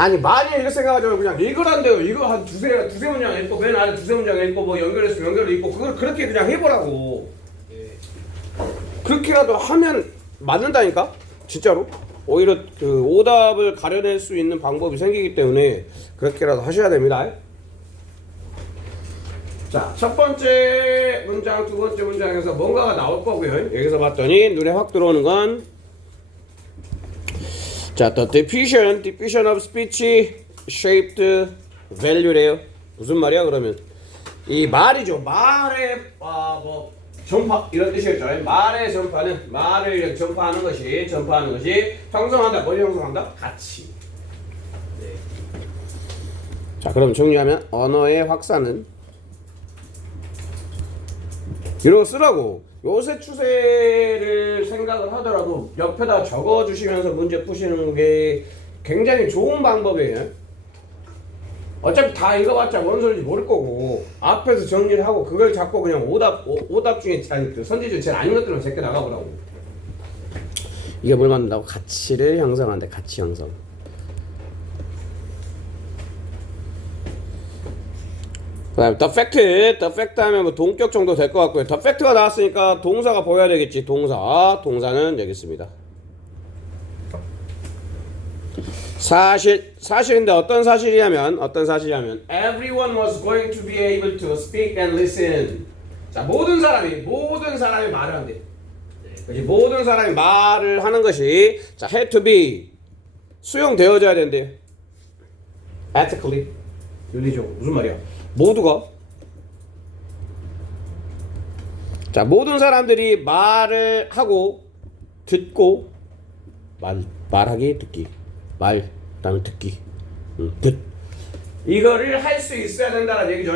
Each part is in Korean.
아니 많이 이렇게 생각하죠. 그냥 읽으란데요. 이거 한 두세 문장 읽고 맨 아래 두세 문장 읽고 뭐 연결했으면 연결을 읽고 그걸 그렇게 그냥 해보라고. 그렇게라도 하면 맞는다니까 진짜로. 오히려 그 오답을 가려낼 수 있는 방법이 생기기 때문에 그렇게라도 하셔야 됩니다. 자, 첫 번째 문장, 두 번째 문장에서 뭔가가 나올 거고요. 여기서 봤더니 눈에 확 들어오는 건 자, the diffusion of speech shaped value래요. 무슨 말이야 그러면? 이 말이죠. 말의 뭐 전파 이런 뜻이겠죠. 말의 전파는 말을 이렇게 전파하는 것이 형성한다. 뭘 형성한다? 가치. 네. 자, 그럼 정리하면 언어의 확산은 이러고 쓰라고. 요새 추세를 생각을 하더라도 옆에다 적어주시면서 문제 푸시는 게 굉장히 좋은 방법이에요. 어차피 다 읽어봤자 뭔 소리인지 모를 거고 앞에서 정리를 하고 그걸 잡고 그냥 오답 중에 그 선지 중 제일 아닌 것들만 제껴 나가보라고. 이게 뭘 만든다고? 가치를 형성한대. 가치 형성. 그다음에 the fact 하면 뭐 동격 정도 될 것 같고요. the fact가 나왔으니까 동사가 보여야 되겠지. 동사는 여기 있습니다. 사실인데 어떤 사실이냐면 everyone was going to be able to speak and listen. 자, 모든 사람이 말을 한대. 그렇지? 모든 사람이 말을 하는 것이 자, had to be 수용되어져야 된대. ethically 윤리적으로. 무슨 말이야? 모두가 자, 모든 사람들이 말을 하고 듣고 말하기 듣기 그다음에 듣기 이거를 할 수 있어야 된다는 얘기죠.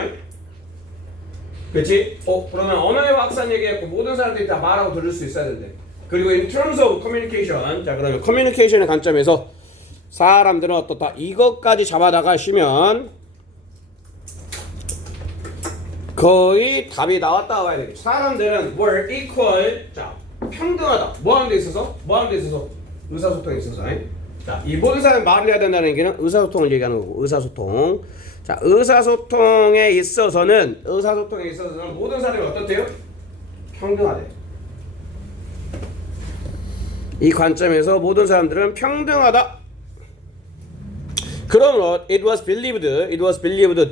그렇지? 그러면 언어의 확산 얘기했고 모든 사람들이 다 말하고 들을 수 있어야 된대. 그리고 in terms of communication, 자 그러면 커뮤니케이션의 관점에서 사람들은 어떻다? 이것까지 잡아나가시면 거의 답이 나왔다고 봐야 되겠죠. 사람들은 were equal, 자 평등하다. 뭐 하는 데 있어서? 의사소통에 있어서. 자, 이 모든 사람이 말을 해야 된다는 얘기는 의사소통을 얘기하는 거고, 의사소통. 자, 의사소통에 있어서는 모든 사람이 어떻대요? 평등하대. 이 관점에서 모든 사람들은 평등하다. 그러므로 it was believed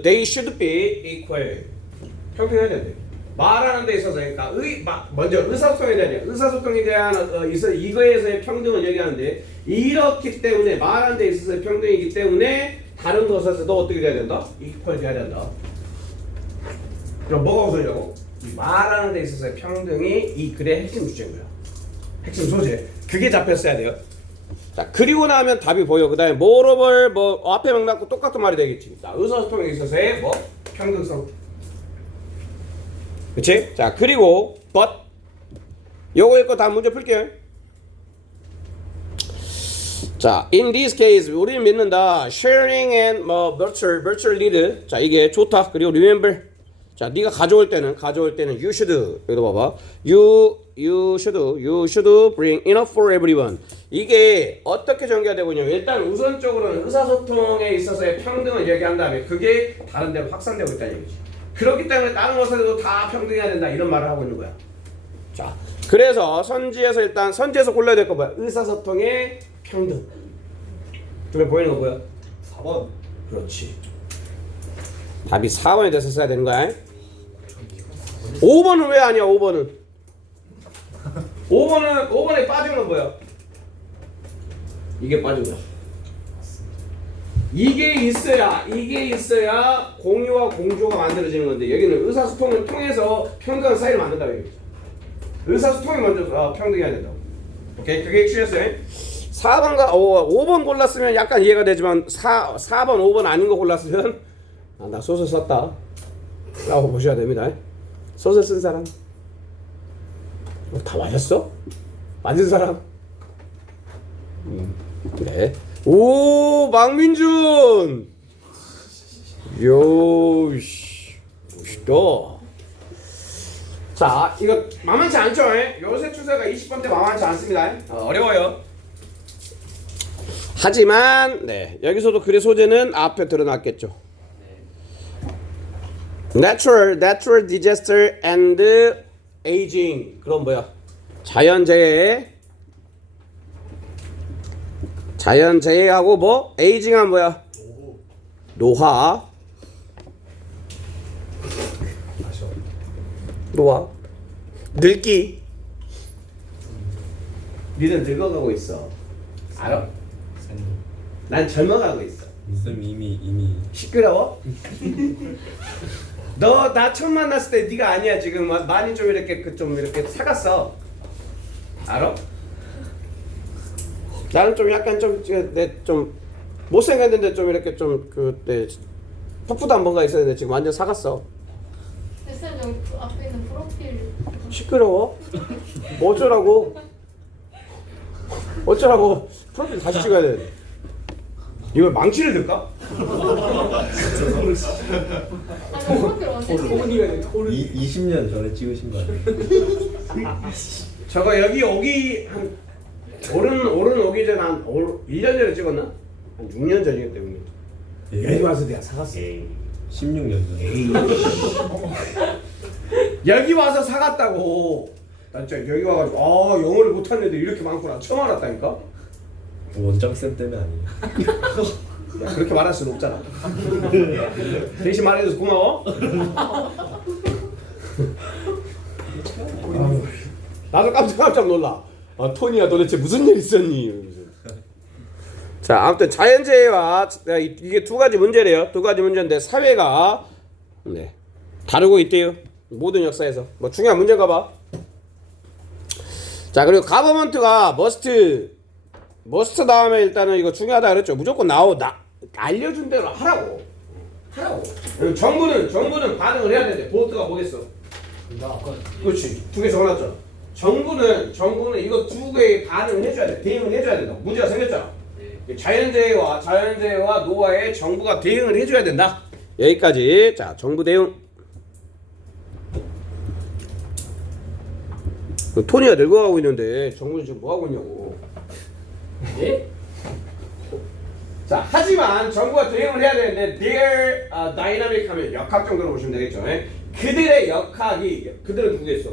they should be equal. 평등해야 된대. 말하는 데 있어서 그러니까 먼저 의사소통에 대한 이거에서의 평등을 얘기하는데 이렇기 때문에 말하는 데 있어서의 평등이기 때문에 다른 것에서도 어떻게 돼야 된다? 이퀄 돼야 된다. 그럼 뭐가 우선이라고? 말하는 데 있어서의 평등이 이 글의 핵심 주제인 거야. 핵심 소재. 그게 잡혔어야 돼요. 자, 그리고 나면 답이 보여. 그 다음에 moreover 앞에 명 닫고 똑같은 말이 되겠지. 자, 의사소통에 있어서의 평등성. 그치? 자, 그리고 but 요거 읽고 다음 문제 풀게요. 자, in this case 우리는 믿는다. sharing and virtual lead. 자, 이게 좋다. 그리고 remember. 자, 네가 가져올 때는 you should. 여기도 봐봐. You should bring enough for everyone. 이게 어떻게 전개가 되고 있냐면 일단 우선적으로는 의사소통에 있어서의 평등을 얘기한 다음에 그게 다른 데로 확산되고 있다는 얘기지. 그렇기 때문에 다른 것에도 다 평등해야 된다 이런 말을 하고 있는 거야. 자, 그래서 선지에서 골라야 될 거 뭐야? 의사소통의 평등. 좀 보이는 거 뭐야? 4번. 그렇지. 답이 4번이 됐었어야 되는 거야. 5번은 왜 아니야? 5번에 빠진 건 뭐야? 이게 빠진 거야. 이게 있어야 공유와 공조가 만들어지는 건데 여기는 의사소통을 통해서 평등한 사이를 만든다고 얘기죠. 의사소통이 먼저 평등해야 된다고. 오케이? 그게 핵심이었어요. 4번과 5번 골랐으면 약간 이해가 되지만 4번, 5번 아닌 거 골랐으면 나 소설 썼다 라고 보셔야 됩니다. 소설 쓴 사람 다 맞았어? 맞은 사람? 그래. 오, 망민준! 요시, 멋있다. 자, 이거 만만치 않죠? 요새 추세가 20번대 만만치 않습니다. 어려워요. 하지만 네 여기서도 글의 소재는 앞에 드러났겠죠. Natural disaster and aging. 그럼 뭐야? 자연재해하고 뭐? aging은 뭐야? 노화. 늙기. 니는 늙어가고 있어. 알아? 난 젊어가고 있어. 쌤 이미 시끄러워? 너 나 처음 만났을 때 네가 아니야. 지금 많이 좀 이렇게 좀 이렇게 사갔어. 알아? 나는 좀 약간 좀 못생겼는데 좀 이렇게 좀 그때 풋풋한 뭔가 있었는데 지금 완전 사갔어. 쌤 여기 앞에 있는 프로필 시끄러워? 어쩌라고 프로필 다시 찍어야 돼. 이걸 망치를 넣을까? 아니 프로필 언제 찍었어요? 20년 전에 찍으신 거 아니에요? 저거 여기 오기 한 오른 오기 전에 한 1년 전에 찍었나? 한 6년 전이기 때문에 여기 와서 내가 사갔어. 16년 전. 에이. 여기 와서 사갔다고. 나 진짜 여기 와가지고 영어를 못하는 애들 이렇게 많구나 처음 알았다니까. 원장 쌤 때문에 아니에요? 야, 그렇게 말할 수는 없잖아. 대신 말해줘서 고마워. 나도 깜짝 놀라. 토니야 도대체 무슨 일 있었니? 이러면서. 자 아무튼 자연재해와 이게 두 가지 문제래요. 두 가지 문제인데 사회가 네 다루고 있대요. 모든 역사에서 뭐 중요한 문제인가 봐. 자 그리고 가버먼트가 머스트 다음에 일단은 이거 중요하다 그랬죠. 무조건 알려준 대로 하라고. 정부는 반응을 해야 되는데 보트가 뭐겠어? 그렇지. 두 개 적어놨죠. 정부는 이거 두 개의 반응을 해줘야 돼. 대응을 해줘야 된다. 문제가 생겼잖아. 자연재해와 노화에 정부가 대응을 해줘야 된다. 여기까지. 자 정부 대응. 토니가 늙어가고 있는데 정부는 지금 뭐하고 있냐고. 예? 자 하지만 정부가 대응을 해야 되는데 their dynamic 하면 역학 정도로 보시면 되겠죠. 그들의 역학이 그들은 두 개 있어.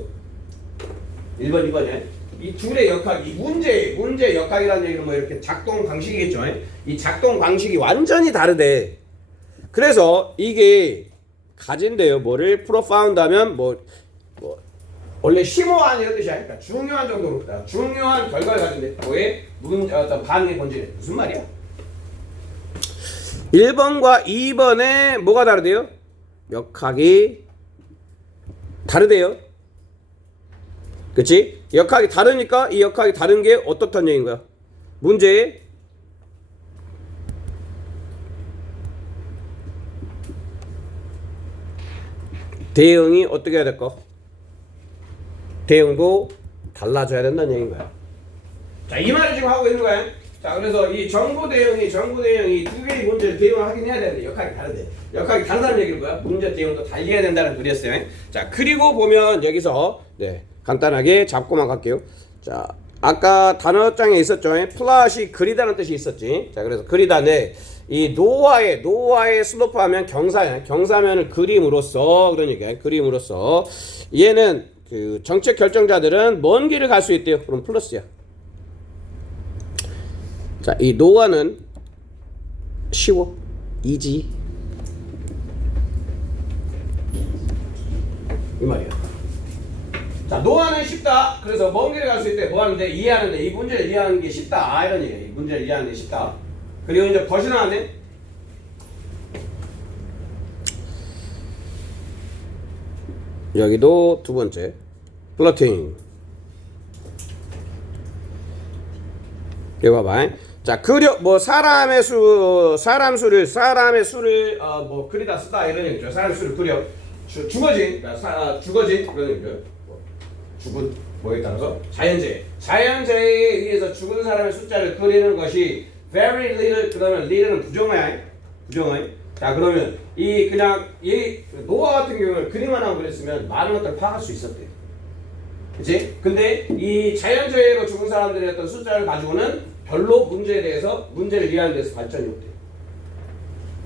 1번 2번이야. 이 둘의 역학이 문제 역학이라는 얘기는 뭐 이렇게 작동 방식이겠죠. 이 작동 방식이 완전히 다르대. 그래서 이게 가진대요. 뭐를 profound 하면 뭐 원래 심오한 이런 뜻이 아니까 중요한 정도로 중요한 결과를 가진대. 뭐에 어떤 반응의 본질에 무슨 말이야? 1번과 2번에 뭐가 다르대요? 역학이 다르대요. 그치? 역학이 다르니까 이 역학이 다른 게 어떻다는 얘기인 거야? 문제에 대응이 어떻게 해야 될까? 대응도 달라져야 된다는 얘기인 거야. 자, 이 말을 지금 하고 있는 거야. 자, 그래서 이 정부 대응이 두 개의 문제를 대응을 하긴 해야 되는데 역학이 다르대. 역학이 다르다는 얘기는 뭐야? 문제 대응도 달리해야 된다는 글이었어요. 자, 그리고 보면 여기서 간단하게 잡고만 갈게요. 자, 아까 단어장에 있었죠. 플랫이 그리다는 뜻이 있었지. 자, 그래서 그리다네. 이 노화의 슬로프 하면 경사면을 그림으로써 그런 얘기야. 그림으로써 얘는 그 정책 결정자들은 먼 길을 갈 수 있대요. 그럼 플러스야. 자, 이 노화는 쉬워. 이지. 이 말이야. 자, 노화는 쉽다. 그래서 먼 길을 갈 수 있대. 뭐 하는데? 이해하는데. 이 문제를 이해하는 게 쉽다. 이런 얘기야. 이 문제를 이해하는 게 쉽다. 그리고 이제 벗이 나왔네. 여기도 두 번째. 플러팅. 이거 봐봐. 자, 사람의 수를 뭐 그리다 쓰다 이런 얘기죠. 사람의 수를 그려. 죽어진 그런 얘기죠. 죽은 뭐에 따라서 자연재해에 의해서 죽은 사람의 숫자를 그리는 것이 very little. 그러면 little는 부정어야. 자, 그러면 이 노화 같은 경우는 그림 하나 그렸으면 많은 것들을 파악할 수 있었대. 그치? 근데 이 자연재해로 죽은 사람들의 어떤 숫자를 가지고는 별로 문제에 대해서 문제를 이해하는 데서 발전이 없대.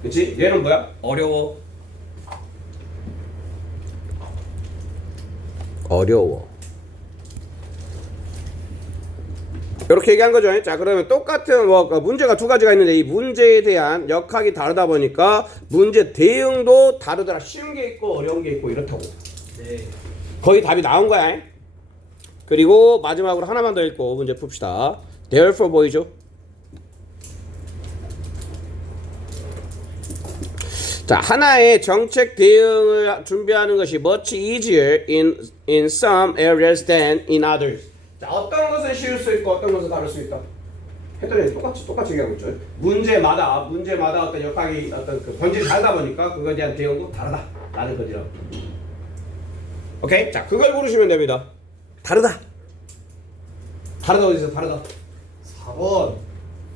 그렇지? 얘는 뭐야? 어려워. 이렇게 얘기한 거죠. 자, 그러면 똑같은 문제가 두 가지가 있는데 이 문제에 대한 역학이 다르다 보니까 문제 대응도 다르더라. 쉬운 게 있고 어려운 게 있고 이렇다고. 네. 거의 답이 나온 거야. 그리고 마지막으로 하나만 더 읽고 문제 풉시다. Therefore 보이죠? 자, 하나의 정책 대응을 준비하는 것이 much easier in some areas than in others. 자, 어떤 것은 쉬울 수 있고 어떤 것은 다를 수 있다. 했더니 똑같이 얘기하고 있죠. 문제마다 어떤 역학이 어떤 그 본질이 다르다 보니까 그거에 대한 대응도 다르다라는 거죠. 오케이? 자, 그걸 고르시면 됩니다. 다르다 어디서 다르다? 4번.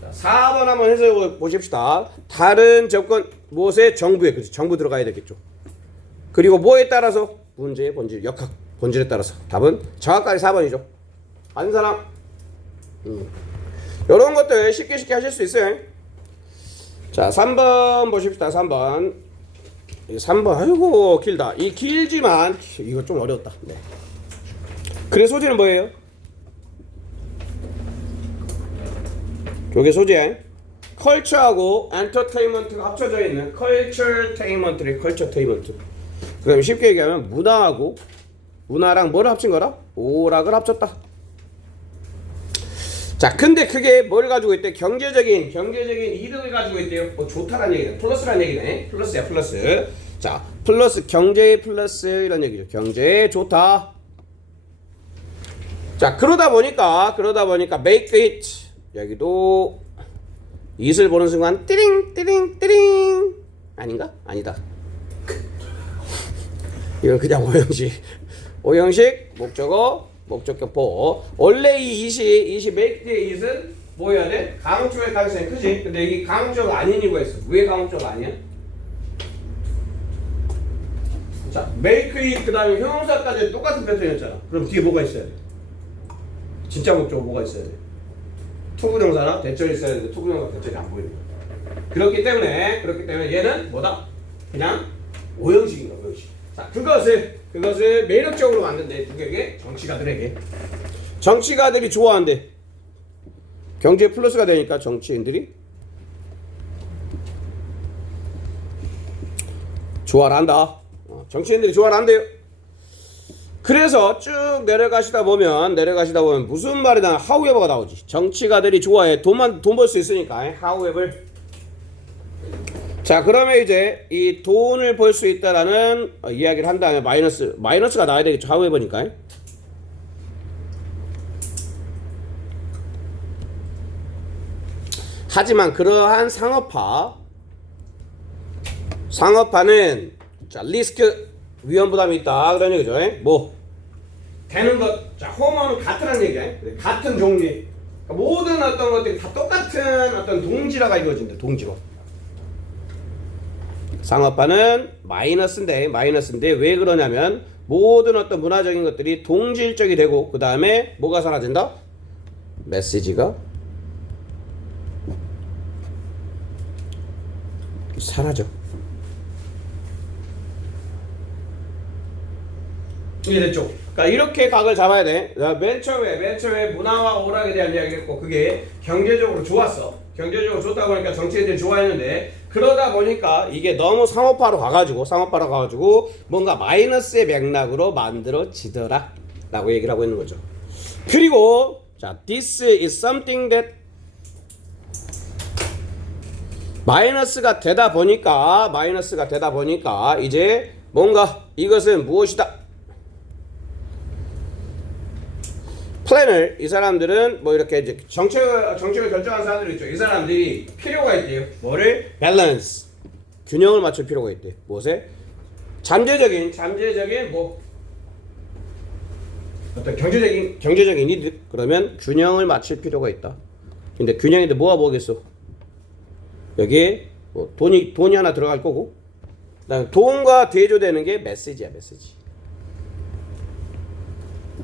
자, 4번 한번 해서 보십시다. 다른 접근 무엇에 정부에 그렇지 정부 들어가야 되겠죠. 그리고 뭐에 따라서 문제의 본질 역학 본질에 따라서 답은 정확하게 4번이죠. 아는 사람? 이런 것들 쉽게 하실 수 있어요. 자, 3번 보십시다. 3번. 3번 아이고 길다. 이 길지만 이거 좀 어려웠다. 네. 글의 소재는 뭐예요? 요게 소재. 컬처하고 엔터테인먼트가 합쳐져 있는 컬처테인먼트래. 컬처테인먼트. 그다음에 쉽게 얘기하면 문화하고 문화랑 뭐를 합친 거라? 오락을 합쳤다. 자, 근데 그게 뭘 가지고 있대? 경제적인 이득을 가지고 있대요. 뭐 좋다라는 얘기네. 플러스라는 얘기네. 플러스야, 플러스. 자, 플러스 경제 플러스 이런 얘기죠. 경제 좋다. 자, 그러다 보니까 make it 여기도 it을 보는 순간 띠링 아닌가? 아니다. 이건 그냥 오형식 목적격보. 원래 이 it이 make the it은 뭐 해야 돼? 가목적일 가능성이 크지. 근데 이게 가목적 아닌 이유가 있어. 왜 가목적 아니야? 자, make it 그 다음에 형용사까지 똑같은 패턴이었잖아. 그럼 뒤에 뭐가 있어야 돼? 진짜 목적어 뭐가 있어야 돼? 투부정사나 대절이 있어야 되는데 투부정사 대절이 안 보이는 거야. 그렇기 때문에 얘는 뭐다? 그냥 오형식인 거야. 오형식. 자, 그것을 매력적으로 만든데 누구에게? 정치가들이 좋아한대. 경제 플러스가 되니까 정치인들이 좋아를 한다. 정치인들이 좋아를 한대요. 그래서 쭉 내려가시다 보면 무슨 말이 나와? however가 나오지. 정치가들이 좋아해. 돈 벌 수 있으니까. however. 자, 그러면 이제 이 돈을 벌 수 있다라는 이야기를 한 다음에 마이너스가 나와야 되겠죠. however니까. 하지만 그러한 상업화는 자, 리스크 위험 부담이 있다 그런 얘기죠. 뭐 되는 것. 자, 호모는 같으라는 얘기야. 같은 종류. 그러니까 모든 어떤 것들이 다 똑같은 어떤 동질화가 이루어진다. 동질화. 상업화는 마이너스인데 왜 그러냐면 모든 어떤 문화적인 것들이 동질적이 되고 그 다음에 뭐가 사라진다? 메시지가 사라져. 이해됐죠? 그러니까 이렇게 각을 잡아야 돼. 맨 처음에 문화와 오락에 대한 이야기를 했고 그게 경제적으로 좋았어. 경제적으로 좋다 보니까 정치인들이 좋아했는데 그러다 보니까 이게 너무 상업화로 가가지고 뭔가 마이너스의 맥락으로 만들어지더라 라고 얘기를 하고 있는 거죠. 그리고 자, this is something that 마이너스가 되다 보니까 이제 뭔가 이것은 무엇이다. 플랜을 이 사람들은 뭐 이렇게 이제 정책을 결정한 사람들이 있죠. 이 사람들이 필요가 있대요. 뭐를? 밸런스. 균형을 맞출 필요가 있대. 무엇에? 잠재적인 뭐 어떤 경제적인 이득. 그러면 균형을 맞출 필요가 있다. 근데 균형인데 뭐가 뭐겠어? 여기에 뭐 돈이 하나 들어갈 거고, 그다음에 돈과 대조되는 게 메시지야. 메시지.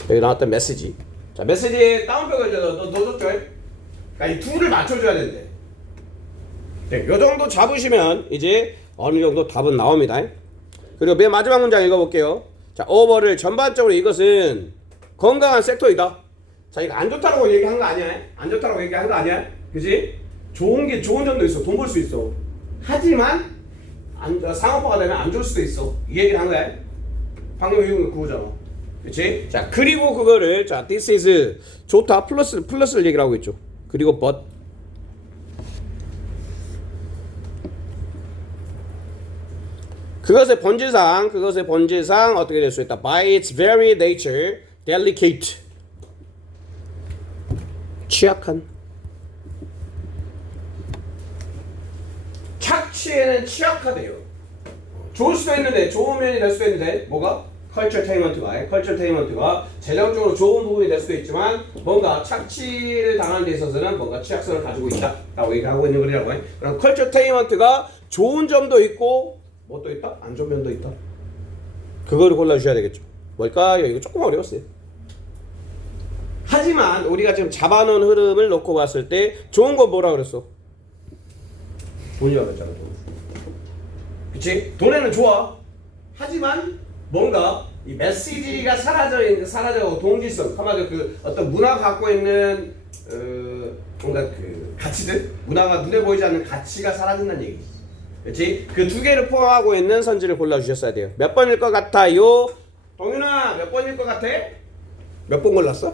여기 나왔던 메시지. 자, 메시지에 따옴표가 이제 넣어줬죠. 그러니까 그러니까 이 둘을 맞춰줘야 된대. 네, 요 정도 잡으시면 이제 어느 정도 답은 나옵니다. 그리고 맨 마지막 문장 읽어볼게요. 자, 오버를 전반적으로 이것은 건강한 섹터이다. 자, 이거 안 좋다라고 얘기한 거 아니야? 안 좋다라고 얘기한 거 아니야? 그지? 좋은 게 좋은 점도 있어. 돈 벌 수 있어. 하지만 상업화가 되면 안 좋을 수도 있어. 이 얘기를 한 거야. 방금 읽은 거 그거잖아. 그치? 자, 그리고 그거를 자, this is 좋다 플러스를 얘기를 하고 있죠. 그리고 but 그것의 본질상 어떻게 될 수 있다? By its very nature, delicate. 취약한. 착취에는 취약하대요. 좋을 수도 있는데, 좋은 면이 될 수도 있는데, 뭐가? 컬처테인먼트가 재정적으로 좋은 부분이 될 수도 있지만, 뭔가 착취를 당하는 데 있어서는 뭔가 취약성을 가지고 있다. 라고 얘기하고 있는 거라고 해. 그럼 컬처테인먼트가 좋은 점도 있고, 뭐 또 있다? 안 좋은 면도 있다. 그거를 골라주셔야 되겠죠. 뭘까요? 이거 조금 어려웠어요. 하지만 우리가 지금 잡아놓은 흐름을 놓고 봤을 때 좋은 건 뭐라 그랬어? 돈이라고 그랬잖아. 돈. 그치? 돈에는 좋아. 하지만 뭔가 이 메시지가 사라져 동질성, 한마디로 그 어떤 문화가 갖고 있는 뭔가 그 가치들, 문화가 눈에 보이지 않는 가치가 사라진다는 얘기지. 그렇지? 그 두 개를 포함하고 있는 선지를 골라주셨어야 돼요. 몇 번일 것 같아요? 동윤아, 몇 번일 것 같아? 몇 번 골랐어?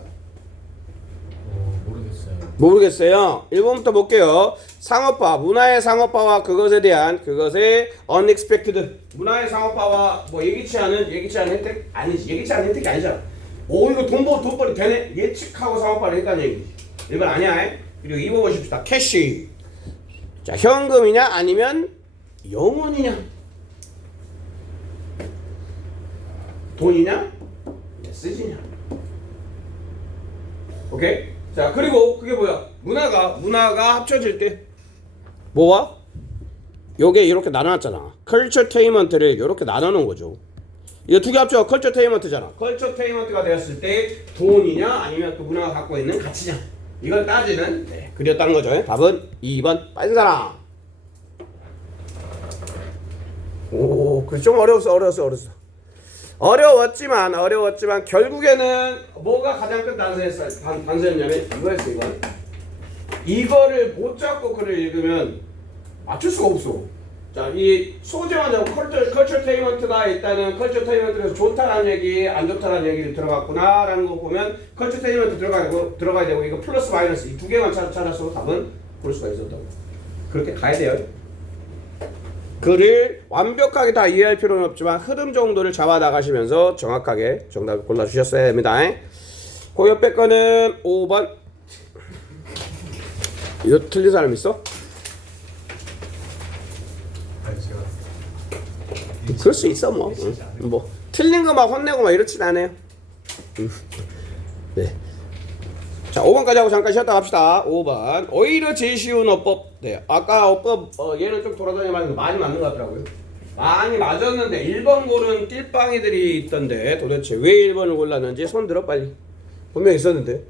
모르겠어요. 1번부터 볼게요. 상업화, 문화의 상업화와 그것의 unexpected. 문화의 상업화와 뭐 예기치 않은 혜택? 아니지. 예기치 않은 혜택이 아니잖아. 오, 이거 돈벌이 되네? 예측하고 상업화를 했다는 얘기지. 1번 아니야. 그리고 2번 보십시다. 캐시. 자, 현금이냐 아니면 영혼이냐? 돈이냐? 메시지냐? 오케이? 자, 그리고 그게 뭐야? 문화가 합쳐질 때 뭐와? 요게 이렇게 나눠놨잖아. 컬처테인먼트를 이렇게 나눠놓은 거죠. 이거 두 개 합쳐 컬처테인먼트잖아. 컬처테인먼트가 되었을 때 돈이냐 아니면 그 문화가 갖고 있는 가치냐, 이걸 따지는 글이었다는 거죠. 답은 2번. 빠진 사람. 오, 그 좀 어려웠어. 어려웠지만 결국에는 뭐가 가장 큰 단서였냐면 이거였어. 이거를 못 잡고 글을 읽으면 맞출 수가 없어. 자, 이 소재만 컬처테인먼트가 일단은 컬처테인먼트에서 좋다라는 얘기, 안 좋다라는 얘기를 들어갔구나라는 거 보면 컬처테인먼트 들어가야 되고 이거 플러스 마이너스 이 두 개만 찾아서 답은 볼 수가 있었다고. 그렇게 가야 돼요. 글을 완벽하게 다 이해할 필요는 없지만 흐름 정도를 잡아 나가시면서 정확하게 정답을 골라주셨어야 됩니다. 그 옆에 거는 5번. 이거 틀린 사람 있어? 아니 제가 그럴 수 있어 뭐. 뭐 틀린 거 막 혼내고 막 이렇진 않아요. 네. 자, 5번까지 하고 잠깐 쉬었다 갑시다. 5번. 오히려 제일 쉬운 어법. 네. 아까 어법 얘는 좀 돌아다니면서 많이 맞는 것 같더라고요. 많이 맞았는데 1번 고른 띨빵이들이 있던데 도대체 왜 1번을 골랐는지 손 들어 빨리. 분명히 있었는데.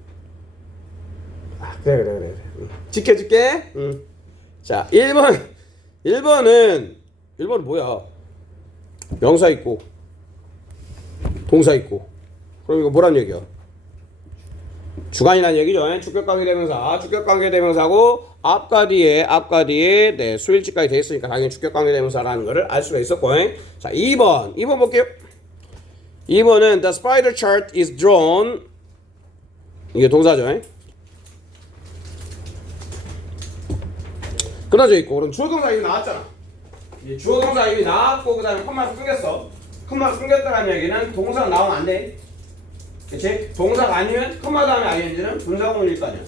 아, 그래. 지켜줄게. 자, 1번은 뭐야? 명사 있고 동사 있고. 그럼 이거 뭐란 얘기야? 주관이라는 얘기죠. 주격관계대명사고 앞과 뒤에 네, 수일치까지 돼 있으니까 당연히 주격관계대명사라는 거를 알 수가 있었고. 자, 2번 볼게요. 2번은 the spider chart is drawn. 이게 동사죠. 끊어져 있고. 그럼 주어동사 이미 나왔잖아. 주어동사 이미 나왔고 그 다음에 컴마를 끊겼어. 컴마를 끊겼다는 얘기는 동사가 나오면 안 돼. 그치? 동사가 아니면 컴마 다음에 ing는 분사구문일 거 아니야.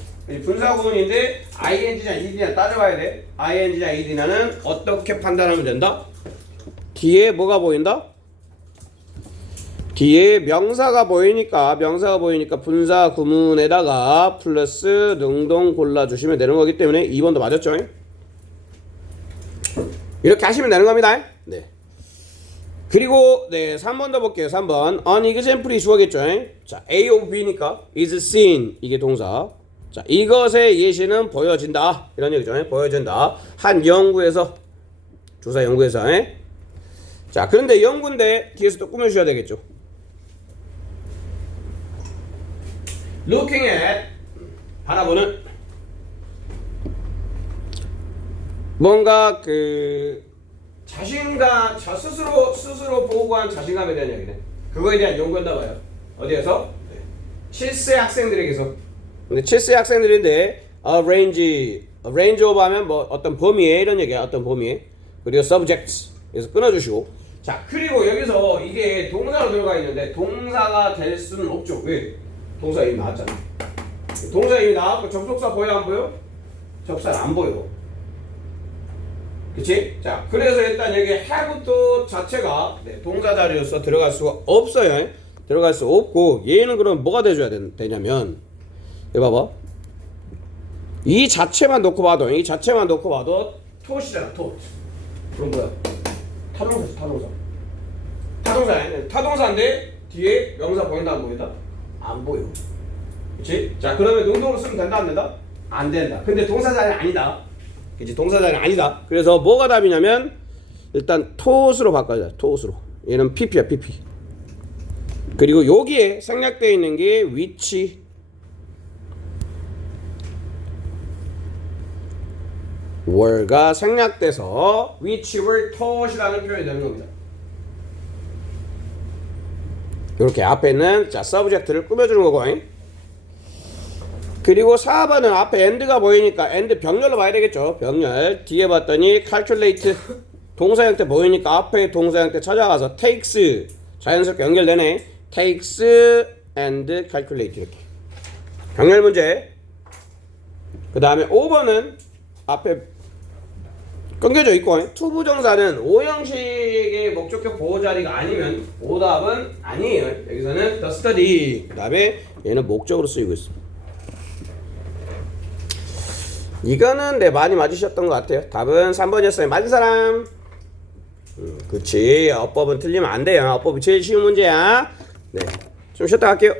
분사구문인데 ing냐 ed냐 따져봐야 돼. ing냐 ed냐는 어떻게 판단하면 된다? 뒤에 뭐가 보인다? 뒤에 명사가 보이니까 분사구문에다가 플러스 능동 골라주시면 되는 거기 때문에 2번도 맞았죠? 이렇게 하시면 되는 겁니다. 네. 그리고 네, 3번 더 볼게요. 3번 unexemplar이 주어겠죠. 자, A of B니까 is seen 이게 동사. 자, 이것의 예시는 보여진다. 이런 얘기죠. 보여진다. 한 연구에서 조사 연구에서. 자, 그런데 연구인데 뒤에서 또 꾸며주셔야 되겠죠. Looking at 바라보는 뭔가 그 자신감, 스스로 보고한 자신감에 대한 이야기네. 그거에 대한 연구였나 봐요. 어디에서? 7세 학생들에게서. 근데 7세 학생들인데 range of 하면 뭐 어떤 범위에 이런 얘기야. 어떤 범위에. 그리고 subjects. 그래서 끊어주시고. 자, 그리고 여기서 이게 동사로 들어가 있는데 동사가 될 수는 없죠. 왜? 동사 이미 나왔잖아. 동사 이미 나왔고 접속사 보여 안 보여? 접사는 안 보여. 그치? 자, 그래서 일단 여기 have to 자체가 동사 자리로서 들어갈 수가 없어요. 들어갈 수 없고 얘는 그럼 뭐가 돼줘야 되냐면 이거 봐봐. 이 자체만 놓고 봐도 tot이잖아. tot. 그럼 뭐야? 타동사인데 뒤에 명사 보인다 안 보인다? 안 보여. 그치? 자, 그러면 능동으로 쓰면 된다 안 된다? 안 된다. 근데 동사 자리는 아니다. 그치? 동사 자리는 아니다. 그래서 뭐가 답이냐면 일단 tot으로 바꿔자. tot으로. 얘는 pp야 pp. 그리고 여기에 생략되어 있는 게 which were가 생략돼서 which were tought이라는 표현이 되는 겁니다. 이렇게 앞에 있는 자 subject를 꾸며주는 거고. 그리고 4번은 앞에 and가 보이니까 and 병렬로 봐야 되겠죠. 병렬 뒤에 봤더니 calculate 동사 형태 보이니까 앞에 동사 형태 찾아가서 takes 자연스럽게 연결되네. takes and calculate 이렇게 병렬 문제. 그 다음에 5번은 앞에 끊겨져 있고 투부정사는 오형식의 목적격 보호자리가 아니면 오답은 아니에요. 여기서는 the study 그 다음에 얘는 목적으로 쓰이고 있어. 이거는 많이 맞으셨던 것 같아요. 답은 3번이었어요. 맞은 사람? 그치. 어법은 틀리면 안 돼요. 어법이 제일 쉬운 문제야. 네, 좀 쉬었다 갈게요.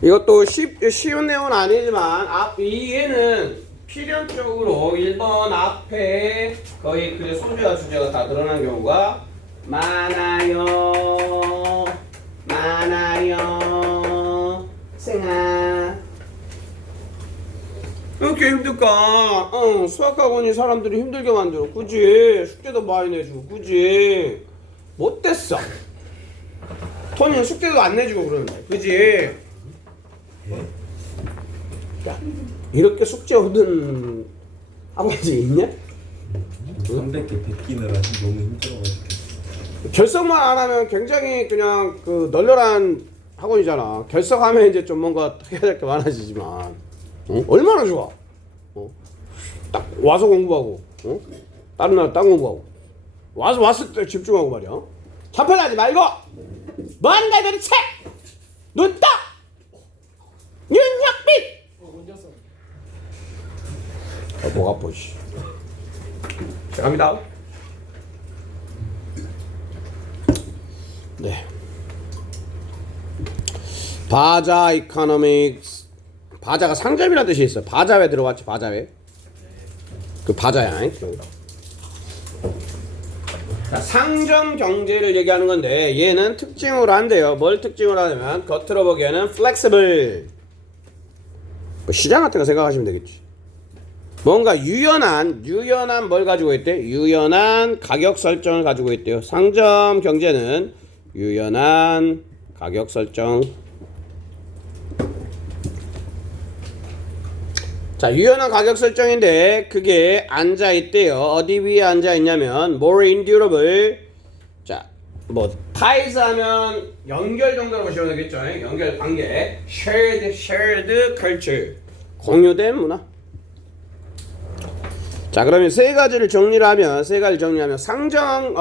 이것도 쉬운 내용은 아니지만 얘는 필연적으로 1번 앞에 거의 그 소재와 주제가 다 드러난 경우가 많아요. 생아 이렇게 힘들까? 수학학원이 사람들이 힘들게 만들어. 그지? 숙제도 많이 내주고. 그지? 못됐어. 토니는 숙제도 안 내주고 그러는데. 그지? 야, 이렇게 숙제 얻은 학원이 있냐? 300개 베끼느라 너무 힘들어가지고. 결석만 안 하면 굉장히 그냥 그 널널한 학원이잖아. 결석하면 이제 좀 뭔가 해야 될 게 많아지지만. 얼마나 좋아. 딱 와서 공부하고, 다른 날 딴 공부하고, 왔을 때 집중하고 말이야. 참편하지 말고 뭔가 도대체 눈 떠. 윤혁빛. 목 아파 씨. 시작합니다. 네. 바자 이코노믹스. 바자가 상점이라는 뜻이 있어요. 바자회 들어봤지? 바자회. 그 바자야. 자, 상점 경제를 얘기하는 건데 얘는 특징으로 한대요. 뭘 특징으로 하냐면 겉으로 보기에는 flexible. 뭐 시장 같은 거 생각하시면 되겠지. 뭔가 유연한 뭘 가지고 있대? 유연한 가격 설정을 가지고 있대요. 상점 경제는 유연한 가격 설정. 자, 유연한 가격 설정인데 그게 앉아 있대요. 어디 위에 앉아 있냐면 more endurable. 자, 뭐 ties 하면 연결 정도로 보시면 되겠죠. 연결 관계. shared culture. 공유된 문화. 자, 그러면 세 가지를 정리하면 상점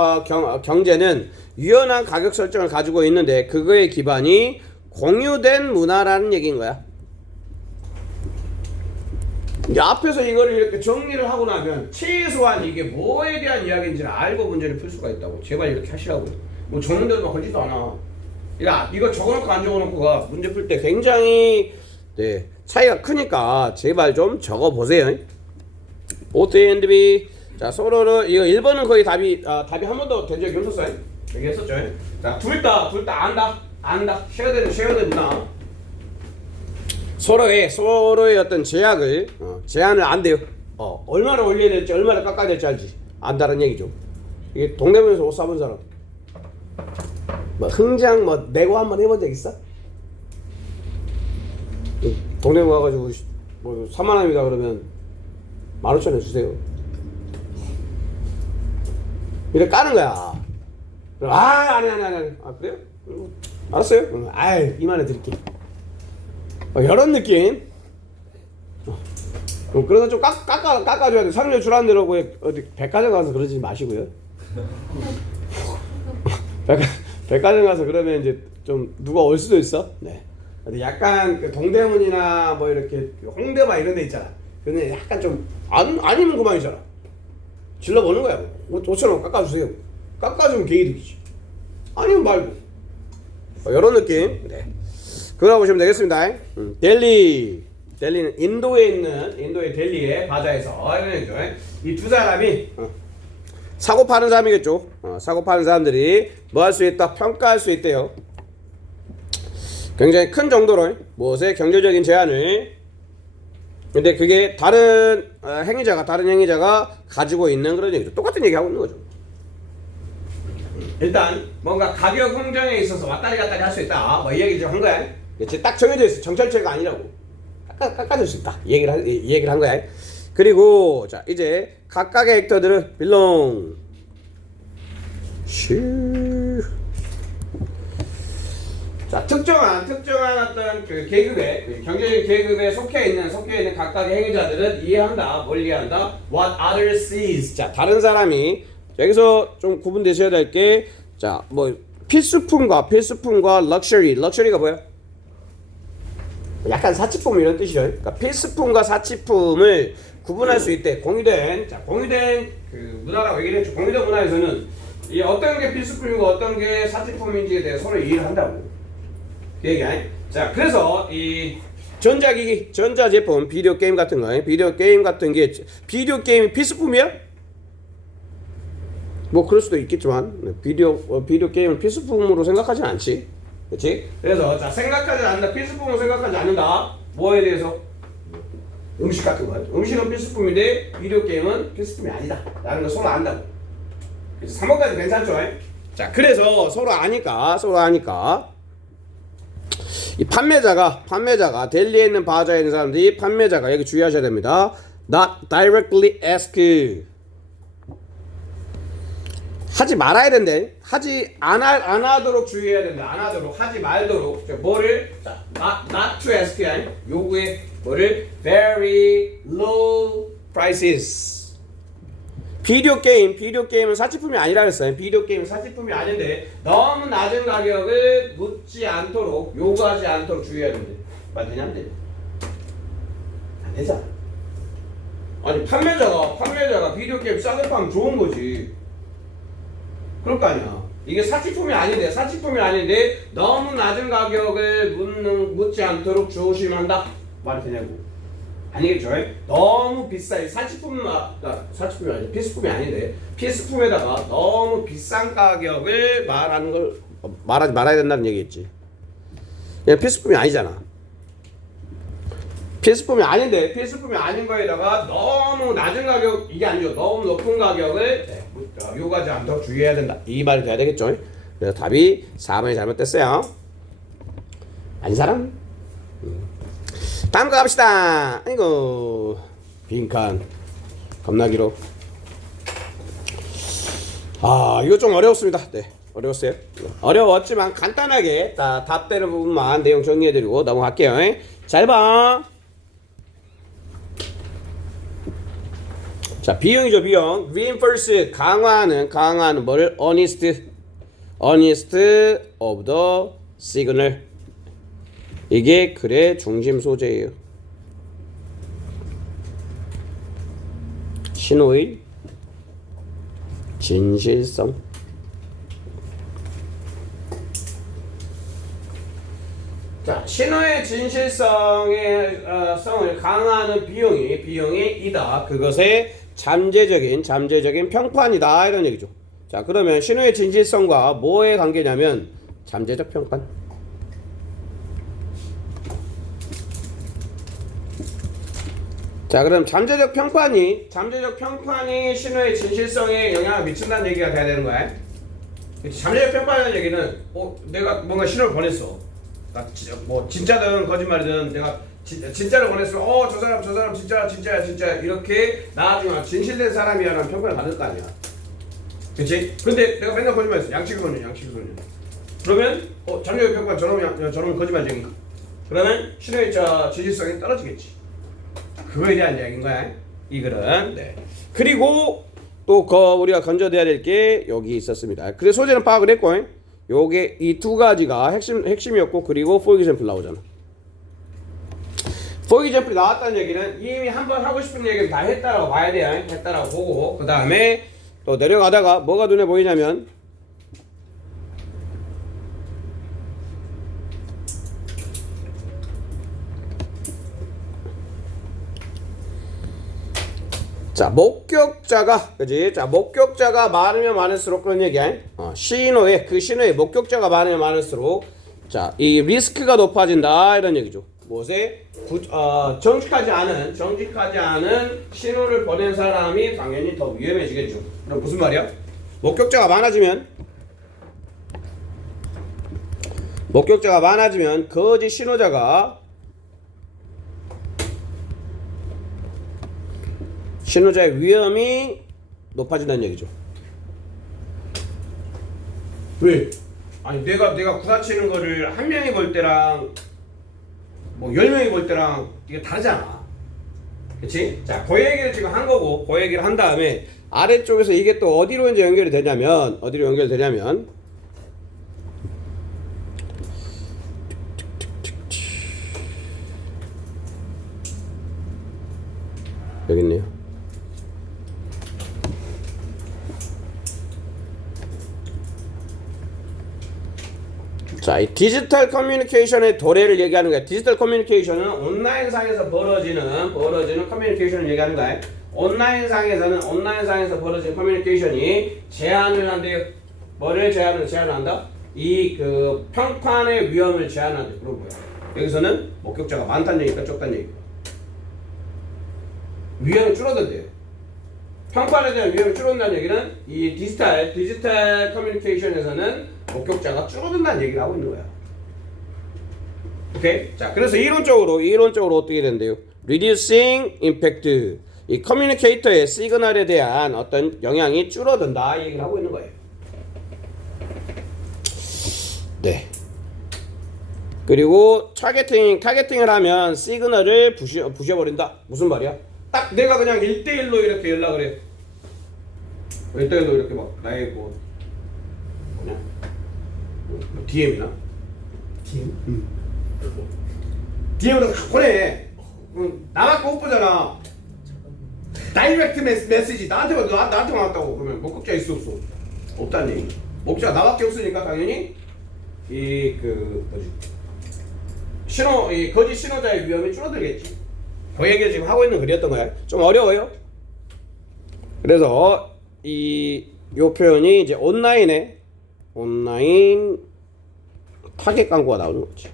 경제는 유연한 가격 설정을 가지고 있는데 그거의 기반이 공유된 문화라는 얘기인 거야. 이제 앞에서 이거를 이렇게 정리를 하고 나면 최소한 이게 뭐에 대한 이야기인지를 알고 문제를 풀 수가 있다고. 제발 이렇게 하시라고요. 뭐 적는데도 걸리지도 않아. 야, 이거 적어놓고 안 적어놓고가 문제 풀 때 굉장히 차이가 크니까 제발 좀 적어보세요. both A and B. 자, 서로를 이거 1번은 거의 답이 한 번도 된 적이 없었어요. 얘기했었죠. 자, 둘 다 안다. 쉐어되는 문화. 서로의 어떤 제한을 안 돼요. 얼마나 올려야 될지, 얼마나 깎아야 될지 알지. 안다는 얘기죠. 이게 동대문에서 옷 사본 사람. 뭐 흥장 내고 한번 해본 적 있어? 동대문 가가지고 뭐 3만 원입니다 그러면 15,000원 주세요. 이렇게 까는 거야. 그럼 아니. 그래요? 알았어요? 2만 원 드릴게. 이런 느낌. 그래서 좀 깎아줘야 돼. 상료 주라는 대로 어디 백화점 가서 그러지 마시고요. 백화점 가서 그러면 이제 좀 누가 올 수도 있어. 네. 근데 약간 그 동대문이나 뭐 이렇게 홍대만 이런 데 있잖아. 근데 약간 좀 아니면 그만이잖아. 질러보는 거야. 5,000원 깎아주세요. 깎아주면 개이득이지. 아니면 말고. 이런 느낌. 네. 그거 보시면 되겠습니다. 델리는 인도의 델리의 바자에서 이런 얘기죠. 이 두 사람이 사고 파는 사람이겠죠. 사고 파는 사람들이 뭐 할 수 있다? 평가할 수 있대요. 굉장히 큰 정도로 무엇의 경제적인 제한을. 근데 그게 다른 행위자가 가지고 있는 그런 얘기죠. 똑같은 얘기하고 있는 거죠. 일단 뭔가 가격 흥정에 있어서 왔다리 갔다리 할 수 있다. 뭐 이 얘기 좀 한 거야. 그치? 딱 정해져 있어. 정찰제가 아니라고. 깎아줄 수 있다. 이 얘기를 한 거야. 그리고 자 이제 각각의 액터들은 belong. 자 특정한 어떤 그 계급에 경제적인 계급에 속해 있는 각각의 행위자들은 이해한다. 뭘 이해한다? What others sees. 자 다른 사람이 여기서 좀 구분되셔야 될 게 자 뭐 필수품과 럭셔리가 뭐야? 약간 사치품 이런 뜻이죠. 그러니까 필수품과 사치품을 구분할 수 있대. 공유된 그 문화라고 얘기를 했죠. 공유된 문화에서는 이 어떤 게 필수품이고 어떤 게 사치품인지에 대해 서로 이해를 한다고. 그 얘기야. 자, 그래서 이 전자기기, 전자제품, 비디오 게임 같은 거, 비디오 게임이 필수품이야? 뭐 그럴 수도 있겠지만 비디오 게임을 필수품으로 생각하진 않지. 그렇지? 그래서 자 생각하지 않는다. 필수품으로 생각하지 않는다. 뭐에 대해서? 음식 같은 거. 음식은 필수품인데 비디오 게임은 필수품이 아니다. 라는 걸 서로 안다고. 그래서 3번까지 괜찮죠? 자, 그래서 서로 아니까 이 판매자가 델리에 있는 바자에 있는 사람들이 판매자가 여기 주의하셔야 됩니다. Not directly ask. 하지 말아야 된대. 하지 안 하도록 주의해야 된다. 안 하도록, 하지 말도록. 뭐를? 자, not to ask 아니 요구에 뭐를? Very low prices. 비디오 게임은 사치품이 아니라 그랬어요. 비디오 게임은 사치품이 아닌데 너무 낮은 가격을 묻지 않도록, 요구하지 않도록 주의해야 된대. 말 되냐 안 되냐? 안 되잖아. 아니 판매자가 비디오 게임 싸게 파면 좋은 거지. 그럴 거 아니야. 이게 사치품이 아닌데 너무 낮은 가격을 묻지 않도록 조심한다. 말이 되냐고. 아니겠죠? 너무 비싸. 사치품이 아니라 필수품이 아닌데 필수품에다가 너무 비싼 가격을 말하지 말아야 된다는 얘기겠지. 그냥 필수품이 아니잖아. 필수품이 아닌 거에다가 너무 낮은 가격, 이게 아니죠. 너무 높은 가격을 요구하지 않도록 주의해야 된다. 이 말이 돼야 되겠죠. 그래서 답이 4번이 잘못됐어요. 아닌 사람? 다음 거 갑시다. 아이고 빈칸 겁나 길어. 이거 좀 어려웠습니다. 네, 어려웠어요. 어려웠지만 간단하게 답되는 부분만 내용 정리해드리고 넘어갈게요. 잘 봐. 자, 비용이죠, 비용. reinforce, 강화하는 뭐를? honest of the signal. 이게 글의 중심 소재예요. 신호의 진실성. 자, 신호의 진실성의 성을 강화하는 비용이 이다. 그것의 잠재적인 평판이다 이런 얘기죠. 자, 그러면 신호의 진실성과 뭐의 관계냐면 잠재적 평판. 자, 그럼 잠재적 평판이 신호의 진실성에 영향을 미친다는 얘기가 돼야 되는 거야. 그치? 잠재적 평판이라는 얘기는 내가 뭔가 신호를 보냈어. 뭐 진짜든 거짓말이든 내가 진짜를 보냈어. 저 사람 진짜 이렇게 나중에 진실된 사람이야라는 평가를 받을 거 아니야. 그치? 근데 내가 맨날 거짓말했어. 양치기소년. 그러면 잠재적 평가 저놈은 거짓말쟁이. 그러면 신호의 진실성이 떨어지겠지. 그거에 대한 이야기인 거야. 이 글은. 네. 그리고 또 우리가 건져내야 될 게 여기 있었습니다. 그래서 소재는 파악을 했고, 요게 이 두 가지가 핵심이었고, 그리고 for example 나오잖아. for example 나왔다는 얘기는 이미 한번 하고 싶은 얘기를 다 했다라고 봐야 돼요. 했다라고 보고, 그 다음에 또 내려가다가 뭐가 눈에 보이냐면, 자, 목격자가, 그지? 자, 목격자가 많으면 많을수록 그런 얘기야. 신호의 목격자가 많으면 많을수록, 자, 이 리스크가 높아진다 이런 얘기죠. 무엇에? 정직하지 않은 신호를 보낸 사람이 당연히 더 위험해지겠죠. 그럼 무슨 말이야? 목격자가 많아지면 거짓 신호자의 위험이 높아진다는 얘기죠. 왜? 아니 내가 구라치는 거를 한 명이 볼 때랑 뭐 10명이 볼 때랑 이게 다르잖아. 그치? 자, 그 얘기를 지금 한 거고, 그 얘기를 한 다음에 아래쪽에서 이게 또 어디로 이제 연결이 되냐면 여기 있네요. 자, 이 디지털 커뮤니케이션의 도래를 얘기하는 거야. 디지털 커뮤니케이션은 온라인상에서 벌어지는 커뮤니케이션을 얘기하는 거야. 온라인상에서 벌어지는 커뮤니케이션이 제한을 한대요. 뭐를 제한을 한다? 이 평판의 위험을 제한한대. 그런 거야. 여기서는 목격자가 많다는 얘기가 적다는 얘기야. 위험이 줄어든대요. 평판에 대한 위험이 줄어든다는 얘기는 이 디지털 커뮤니케이션에서는 목격자가 줄어든다는 얘기를 하고 있는 거야. 오케이? 자, 그래서 이론적으로 어떻게 된대요? Reducing impact. 이 커뮤니케이터의 시그널에 대한 어떤 영향이 줄어든다 이 얘기를 하고 있는 거예요. 네. 그리고 타겟팅을 하면 시그널을 부셔버린다. 무슨 말이야? 딱 내가 그냥 1대1로 이렇게 연락을 해. 1대1로 이렇게 막 나의 뭐냐? DM이나? DM? DM으로 보내. 나밖에 못 보잖아. 다이렉트 메시지 나한테만 왔다고. 그러면 목격자 있어 없어? 없다는 얘기. 목격자 나밖에 없으니까 당연히 이 거짓 신호자의 위험이 줄어들겠지. 그 얘기를 지금 하고 있는 글이었던 거야. 좀 어려워요. 그래서 요 표현이 이제 온라인 타겟 광고가 나오는 거지.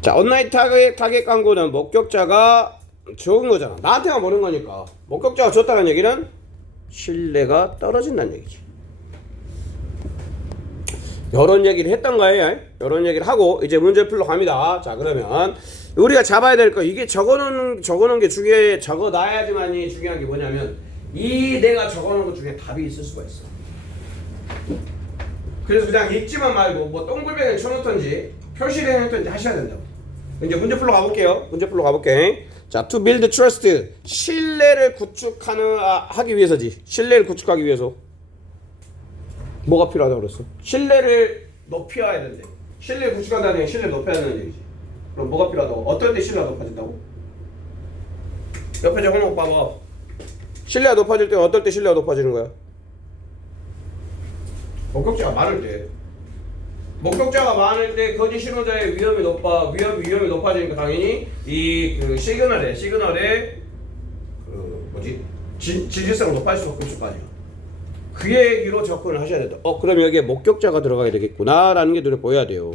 자, 온라인 타겟 광고는 목격자가 적은 거잖아. 나한테만 보는 거니까. 목격자가 줬다는 얘기는 신뢰가 떨어진다는 얘기지. 이런 얘기를 했던 거예요. 이런 얘기를 하고 이제 문제 풀러 갑니다. 자, 그러면 우리가 잡아야 될 거, 이게 적어놓은 게 중요해. 적어놔야지만이 중요한 게 뭐냐면 이 내가 적어놓은 것 중에 답이 있을 수가 있어. 그래서 그냥 읽지만 말고 뭐 동글뱅이를 쳐놓던지 표시를 해놓던지 하셔야 된다고. 이제 문제 풀러 가볼게요. 자, to build trust. 신뢰를 하기 위해서지. 신뢰를 구축하기 위해서. 뭐가 필요하다고 그랬어? 신뢰를 높여야 되는데. 신뢰를 구축한다는 얘기, 신뢰를 높여야 되는 얘기지. 그럼 뭐가 필요하다고? 어떨 때 신뢰가 높아진다고? 옆에 적어놓고 봐봐. 신뢰가 높아질 때 어떨 때 신뢰가 높아지는 거야? 목격자가 많을 때. 목격자가 많을 때 거짓 신호자의 위험이 위험이 높아지니까 당연히 이 그 시그널의 그 뭐지 진실성을 높아질 수밖에 없을 거 아니야. 그 얘기로 접근을 하셔야 된다. 그럼 여기에 목격자가 들어가야 되겠구나라는 게 눈에 보여야 돼요.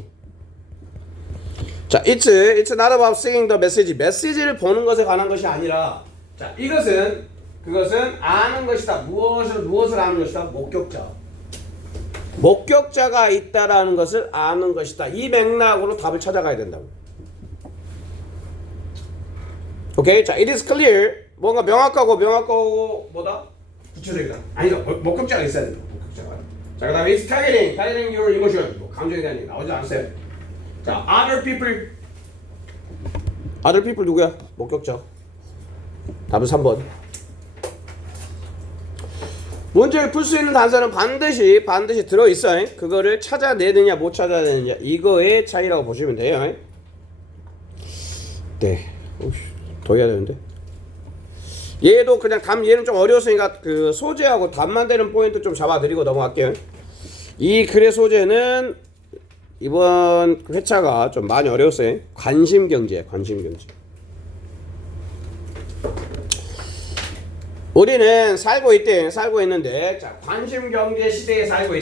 자, it's not about seeing the message. 메시지를 보는 것에 관한 것이 아니라, 자, 그것은 아는 것이다. 무엇을 아는 것이다? 목격자. 목격자가 있다라는 것을 아는 것이다. 이 맥락으로 답을 찾아가야 된다고. 오케이, 자, it is clear. 뭔가 명확하고 뭐다? 구체적이다. 아니다. 목격자가 있어야 된다. 목격자가. 자, 그다음에 it's targeting your emotion. 뭐 감정에 대한 얘기 나오지 않았어요. 자, other people 누구야? 목격자. 답은 3번. 문제를 풀 수 있는 단서는 반드시 들어있어. 그거를 찾아내느냐 못 찾아내느냐 이거의 차이라고 보시면 돼요. 네. 더 해야 되는데. 얘도 그냥 얘는 좀 어려웠으니까 그 소재하고 답만 되는 포인트 좀 잡아드리고 넘어갈게요. 이 글의 소재는 이번 회차가 좀 많이 어려웠어요. 관심경제. 우리는 살고 있는데, 자, 관심경제 시대에 살고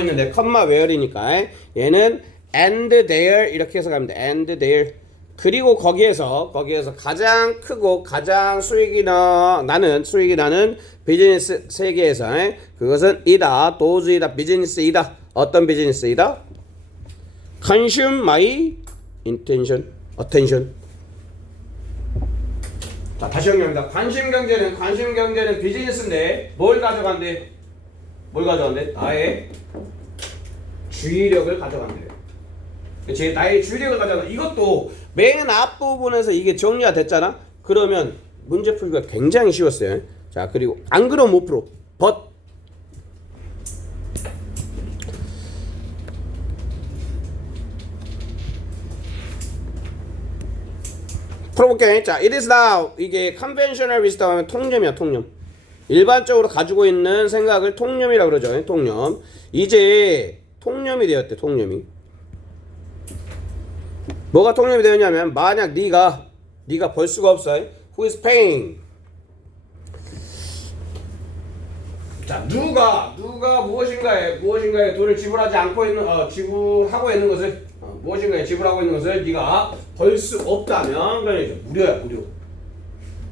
있는데, 컴마 웨어리니까 얘는 and there 이렇게 해서 가면 돼. and there. 그리고 거기에서 가장 크고 가장 수익이 나는 비즈니스 세계에서 그것은 이다, 도즈이다, 비즈니스이다. 어떤 비즈니스이다? Consume my attention. 자, 다시 정리합니다. 관심경제는 비즈니스인데 뭘 가져간대? 나의 주의력을 가져간대. 그렇지? 나의 주의력을 가져간다. 이것도 맨 앞부분에서 이게 정리가 됐잖아? 그러면 문제 풀기가 굉장히 쉬웠어요. 자, 그리고 안 그러면 못 풀어. but 풀어볼게. 자, it is now. 이게 conventional wisdom 하면 통념이야, 통념. 일반적으로 가지고 있는 생각을 통념이라고 그러죠. 통념. 이제 통념이 되었대, 통념이. 뭐가 통념이 되었냐면, 만약 네가 벌 수가 없어. Who is paying? 자, 누가 무엇인가에 돈을 지불하고 있는 것을 무엇인가에 지불하고 있는 것을 네가 벌 수 없다면 그러니까 무료야.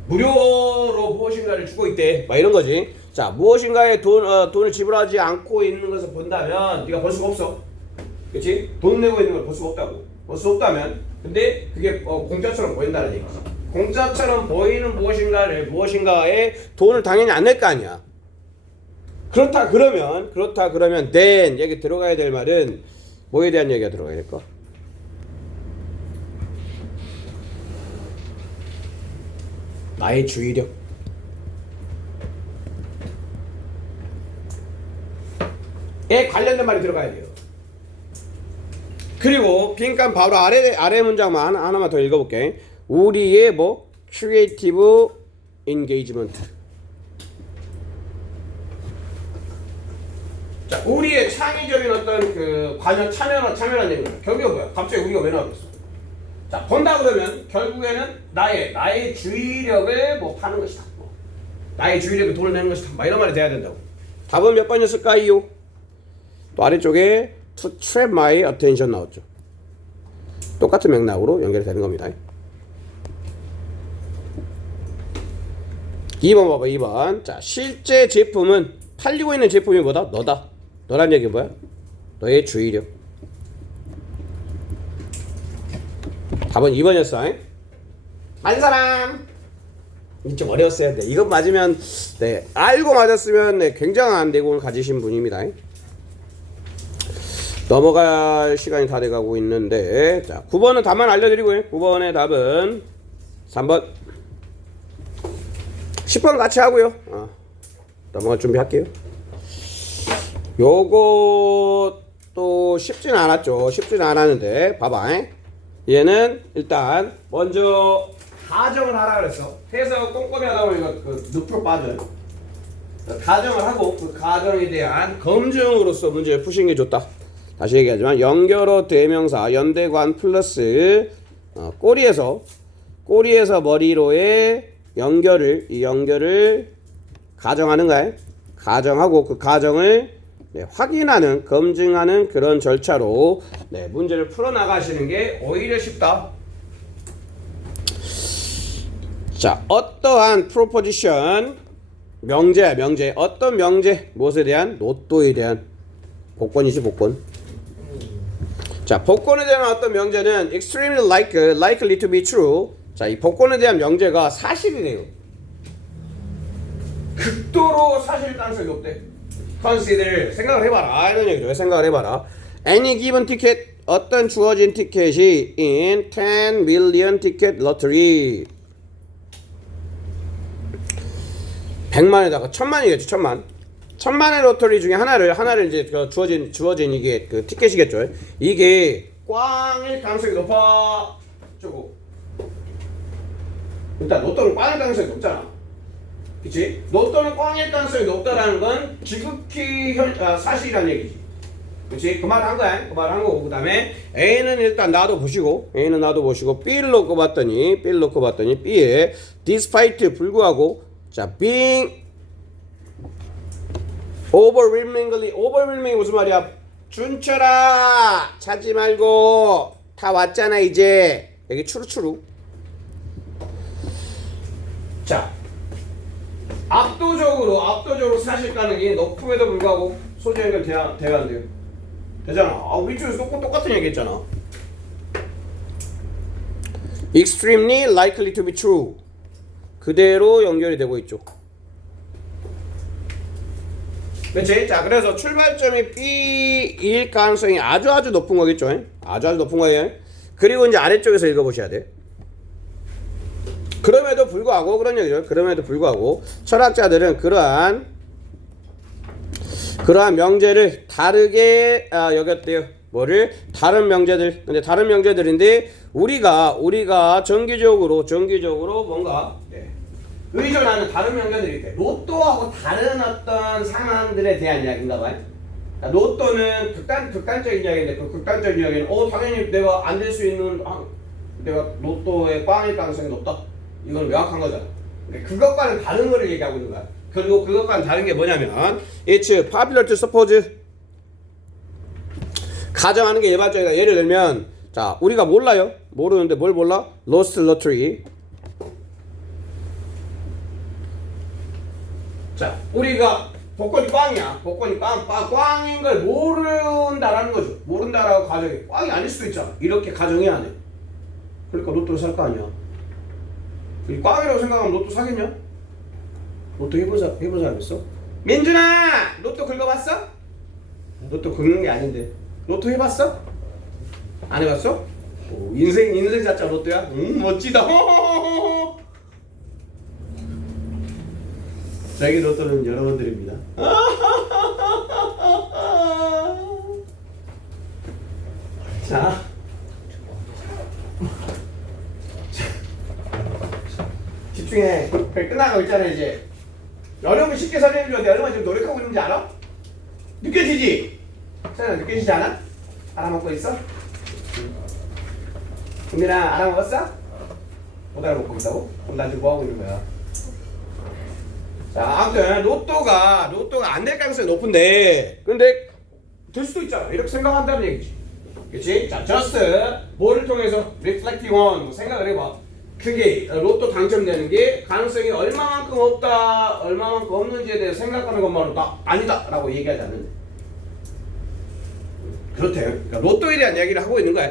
무료로 무엇인가를 주고 있대. 막 이런 거지. 자, 무엇인가에 돈을 지불하지 않고 있는 것을 본다면 네가 벌 수가 없어. 그렇지? 돈 내고 있는 걸 벌 수가 없다고. 벌 수 없다면 근데 그게 공짜처럼 보인다는 얘기지. 공짜처럼 보이는 무엇인가에 돈을 당연히 안 낼 거 아니야. 그렇다 그러면 then 여기 들어가야 될 말은 뭐에 대한 얘기가 들어가야 될까? 나의 주의력에 관련된 말이 들어가야 돼요. 그리고 빈칸 바로 아래 문장만 하나만 더 읽어볼게. 우리의 creative engagement. 자, 우리의 창의적인 어떤 그 참여란 얘기입니다. 결국은 뭐야? 갑자기 우리가 왜 나오겠어? 자, 본다 그러면 결국에는 나의 주의력을 파는 것이다. 나의 주의력을 돈을 내는 것이다. 막 이런 말이 돼야 된다고. 답은 몇 번이었을까요? 또 아래쪽에 to trap my attention 나왔죠. 똑같은 맥락으로 연결이 되는 겁니다. 2번 봐봐. 2번. 자, 실제 제품은 팔리고 있는 제품이 뭐다? 너다. 너란 얘기 뭐야? 너의 주의력. 답은 2번이었어. 한 사람. 좀 어려웠어요. 네, 이거 맞으면 알고 맞았으면 굉장한 내공을 가지신 분입니다. 넘어갈 시간이 다 돼가고 있는데, 자, 9번은 답만 알려드리고요. 9번의 답은 3번. 10번 같이 하고요. 넘어갈 준비할게요. 요것도 쉽진 않았는데 봐봐. 얘는 일단 먼저 가정을 하라 그랬어. 해석을 꼼꼼히 하다 보면 그 늪으로 빠져요. 가정을 하고 그 가정에 대한 검증으로서 문제를 푸시는 게 좋다. 다시 얘기하지만 연결어 대명사 연대관 플러스 꼬리에서 머리로의 이 연결을 가정하는 거야. 가정하고 그 가정을 확인하는 검증하는 그런 절차로 문제를 풀어 나가시는 게 오히려 쉽다. 자, 어떠한 프로포지션 명제야 명제. 어떤 명제? 무엇에 대한? 로또에 대한. 복권이지 복권. 자, 복권에 대한 어떤 명제는 extremely likely to be true. 자, 이 복권에 대한 명제가 사실이래요. 극도로 사실 가능성이 높대. consider 생각을 해봐라 이런 얘기죠. 생각을 해봐라. any given ticket 어떤 주어진 티켓이 in 10 million ticket lottery 100만에다가 1000만이겠죠. 1000만의 로터리 중에 하나를 이제 그 주어진 이게 그 티켓이겠죠. 이게 꽝일 가능성이 높아. 저거 일단 로또는 꽝일 가능성이 높잖아. 그치? 로또는 꽝일 가능성이 높다라는 건 지극히 사실이라는 얘기지. 그치? 그 말 한 거야. 그 말 한 거고. 그 다음에 A는 일단 나도 보시고 B를 놓고 봤더니 B에 despite 불구하고 자, being overwhelmingly 무슨 말이야? 준철아 찾지 말고 다 왔잖아 이제. 여기 추루추루. 자, 압도적으로 사실 가능이 높음에도 불구하고 소재 연결 돼야 안 돼요? 되잖아. 우리 쪽에서 똑같은 얘기 했잖아. extremely likely to be true. 그대로 연결이 되고 있죠. 그렇지? 자, 그래서 출발점이 B일 가능성이 아주 높은 거겠죠. 아주 높은 거예요. 그리고 이제 아래쪽에서 읽어보셔야 돼. 그럼에도 불구하고 그런 얘기죠. 그럼에도 불구하고 철학자들은 그러한 명제를 다르게 여겼대요. 뭐를? 다른 명제들. 근데 다른 명제들인데 우리가 정기적으로 뭔가 의존하는 다른 명제들이 있대. 로또하고 다른 어떤 상황들에 대한 이야기인가 봐요. 그러니까 로또는 극단적인 이야기인데 그 극단적인 이야기는 당연히 내가 안 될 수 있는 내가 로또의 꽝일 가능성이 높다. 이건 명확한 거잖아. 근데 그것과는 다른 거를 얘기하고 있는 거야. 그리고 그것과는 다른 게 뭐냐면 It's popular to suppose 가정하는 게 일반적이다. 예를 들면 자, 우리가 몰라요. 모르는데 뭘 몰라? Lost lottery. 자, 우리가 복권이 꽝이야. 복권이 꽝인 걸 모른다라는 거죠. 모른다라고 가정해. 꽝이 아닐 수도 있잖아. 이렇게 가정해야 돼. 그러니까 로또를 살 거 아니야. 꽝이라고 생각하면 로또 사겠냐? 로또 해본 사람 있어? 민준아! 로또 긁어봤어? 로또 긁는 게 아닌데 로또 해봤어? 안 해봤어? 인생 자체가 로또야? 멋지다. 저에게 로또는 여러분들입니다. 자, 집중해. 그래, 끝나가고 있잖아 이제. 어려우면 쉽게 설명해주는데 얼마나 지금 노력하고 있는지 알아? 느껴지지? 세연아 느껴지지 않아? 알아먹고 있어? 국민아 알아먹었어? 못 알아먹고 있다고? 그럼 난 지금 뭐하고 있는 거야? 자, 아무튼 로또가 안 될 가능성이 높은데 근데 될 수도 있잖아. 이렇게 생각한다는 얘기지. 그치? 자, just 뭐를 통해서 reflecting on 생각을 해봐. 그게 로또 당첨되는 게 가능성이 얼마만큼 없다, 얼마만큼 없는지에 대해서 생각하는 것만으로 아니다 라고 얘기하자는 그렇대요. 그러니까 로또에 대한 이야기를 하고 있는 거야.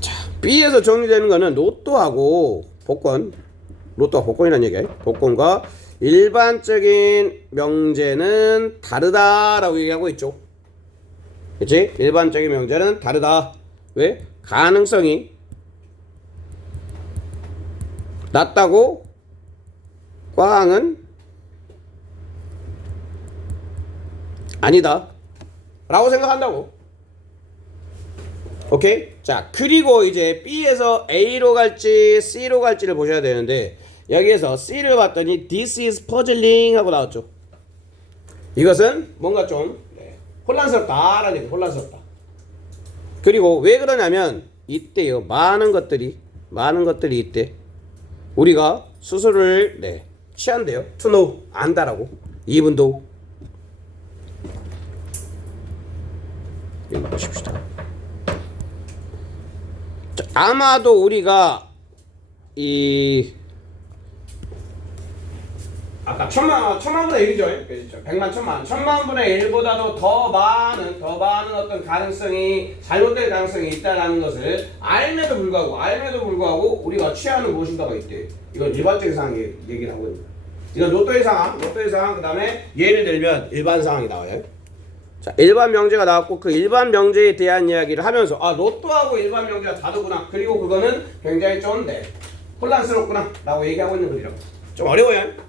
자, B에서 정리되는 거는 로또하고 복권이라는 얘기예요. 복권과 일반적인 명제는 다르다라고 얘기하고 있죠. 그치? 일반적인 명제는 다르다. 왜? 가능성이 낮다고 꽝은 아니다 라고 생각한다고. 오케이? 자, 그리고 이제 B에서 A로 갈지 C로 갈지를 보셔야 되는데 여기에서 C를 봤더니 This is puzzling 하고 나왔죠. 이것은 뭔가 좀 혼란스럽다라는 얘기, 혼란스럽다. 그리고 왜 그러냐면 이때요 많은 것들이 이때 우리가 수술을 취한대요. to know 안다라고. 이분도 이거 보십시다. 자, 아마도 우리가 이 아까 천만분의 1이죠. 100만 천만분의 1보다도 더 많은 어떤 가능성이 잘못될 가능성이 있다라는 것을 알면도 불구하고 우리가 취하는 무엇인가가 있대. 이건 일반적인 상황 얘기를 하고 있는 거야. 이건 로또의 상황 그다음에 예를 들면 일반 상황이 나와요. 자, 일반 명제가 나왔고 그 일반 명제에 대한 이야기를 하면서 로또하고 일반 명제가 다르구나. 그리고 그거는 굉장히 좀 혼란스럽구나 라고 얘기하고 있는 거죠. 좀 어려워요.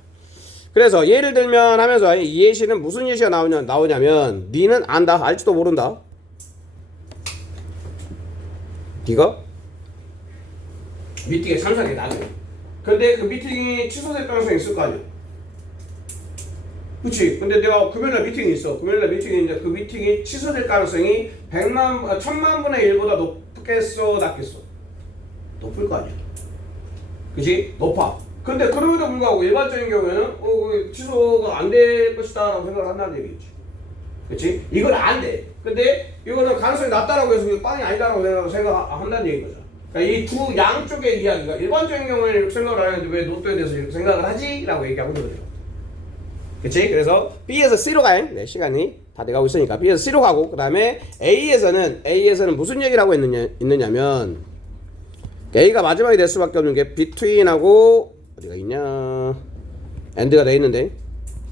그래서 예를 들면 하면서 이 예시는 무슨 예시가 나오냐면 니는 안다 알지도 모른다. 네가 미팅에 참석해 나중에. 근데 그 미팅이 취소될 가능성이 있을 거 아니야. 그치? 근데 내가 금요일날 미팅이 있어. 금요일날 미팅이 있는데 그 미팅이 취소될 가능성이 1000만분의 1보다 높겠어 낮겠어? 높을 거 아니야. 그치? 높아. 근데 그럼에도 불구하고 일반적인 경우에는 취소가 안 될 것이다 라고 생각을 한다는 얘기지. 그치? 이건 안 돼. 근데 이거는 가능성이 낮다라고 해서 빵이 아니다라고 생각한다는 얘기인 거잖아. 그러니까 이 두 양쪽의 이야기가 일반적인 경우에는 생각을 안 했는데 왜 로또에 대해서 이렇게 생각을 하지? 라고 얘기하고 있는 거죠. 그치? 그래서 B에서 C로 갈 시간이 다 돼가고 있으니까 B에서 C로 가고 그 다음에 A에서는 무슨 얘기를 하고 있느냐면 A가 마지막이 될 수밖에 없는 게 between하고 어디가 있냐 and가 돼 있는데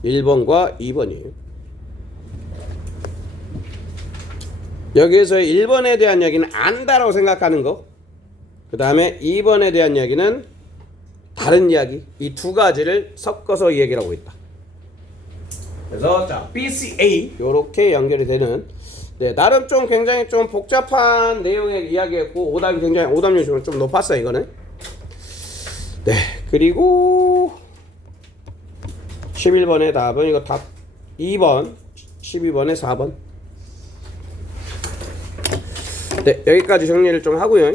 1번과 2번이에요. 여기에서 1번에 대한 이야기는 안다라고 생각하는 거, 그 다음에 2번에 대한 이야기는 다른 이야기, 이 두 가지를 섞어서 얘기를 하고 있다. 그래서 자 B, C, A 요렇게 연결이 되는 나름 좀 굉장히 좀 복잡한 내용의 이야기였고 오답률이 좀 높았어요 이거는. 그리고 11번의 답은 이거 답 2번 12번의 4번. 여기까지 정리를 좀 하고요.